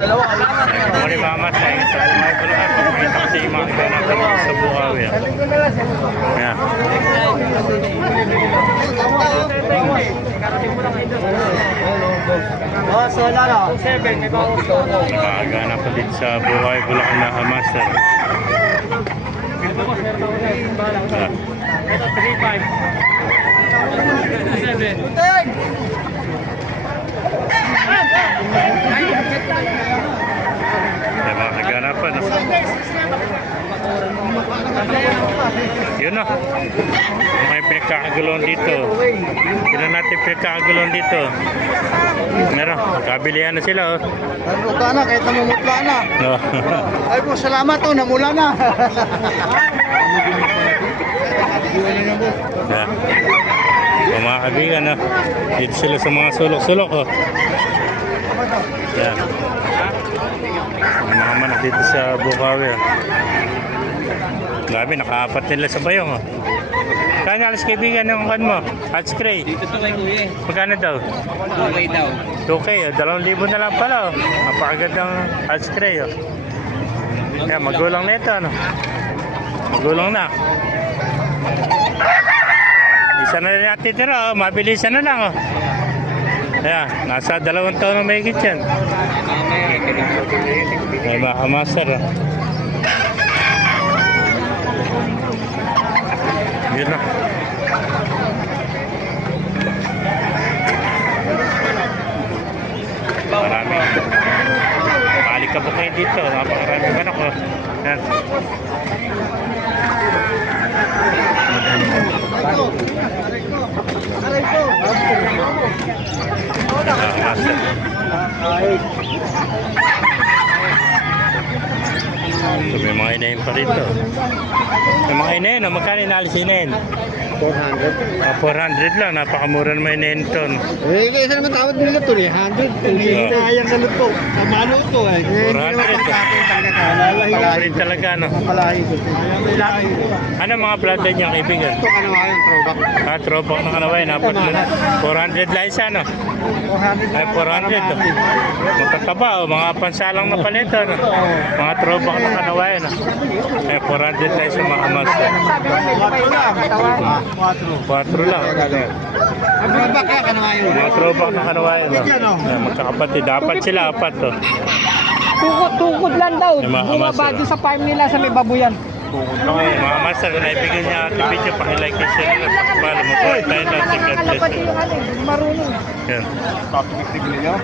Muli mama sa buhay ko lang. Pagkita kasi yung mga kaya natin sa buhay. Ayan. Nakagana pa dito sa buhay ko lang na master. Ito, 3.5. 7. May mga naganapan. Yun na. May pinagkakagulong dito. Yun na natin pinagkakagulong dito. Meron. Kabilihan na sila. Namutla na, kahit namumutla na. No. Ay po, salamat oh, namula na. Yeah. Mga kaibigan, dito sila sa mga sulok-sulok. Yan. Mga manak dito sa Bukawi. Grabe, nakaapat nila sa bayong. Kaya alas kaibigan ng kan mo? Hot spray. Dito sa may kuya. Magkano daw? 2K daw. 2K, 2,000 na lang pala. Napakagad ng hot spray. Yan, magulang na ito. Magulang na. Isa na rin natin tira, mabilisan na lang. Ayan, nasa 2 taon na may higit yan. Ay, mga master. Yun na. Marami. Balik ka po kayo dito. Napakarami ka na ko. Yan. Master. So, may mga inahin pa rito. May mga inahin, magkano inalis inahin? 400. 400 lang, napakamura naman inahin ito. Eh, kaysa naman tawad nila ito, 100. Hindi hinahayang na luto. Tamalo ito eh. Hindi naman pagkakataon talaga. Palahi talaga, no? Palahi ko. Ano mga bloodline niya, kaibigan? Ito ka naman yung throwback. Throwback na kanaway, napat na. 400 lang isa, no? 400 Ay, 400. Magkataba, mga pansalang na palito, no? Mga throwback na kanaway, no? Ay, 400 lang isa mga master. 4 lang. 4 lang. Ang throwback kaya ka naman yun. Mga throwback na kanaway, no? Ay, magkakapatid. Dapat sila, apat, to. Tukod lang daw. Yung mga Bumaba master. doon sa farm nila sa may babuyan. Okay, mga master, kung naibigyan niya ang video, pakilike and share nila. Pakipalo mo po. Tayo lang, si God bless you. Marunong. Yan. Tapos bibili nyo?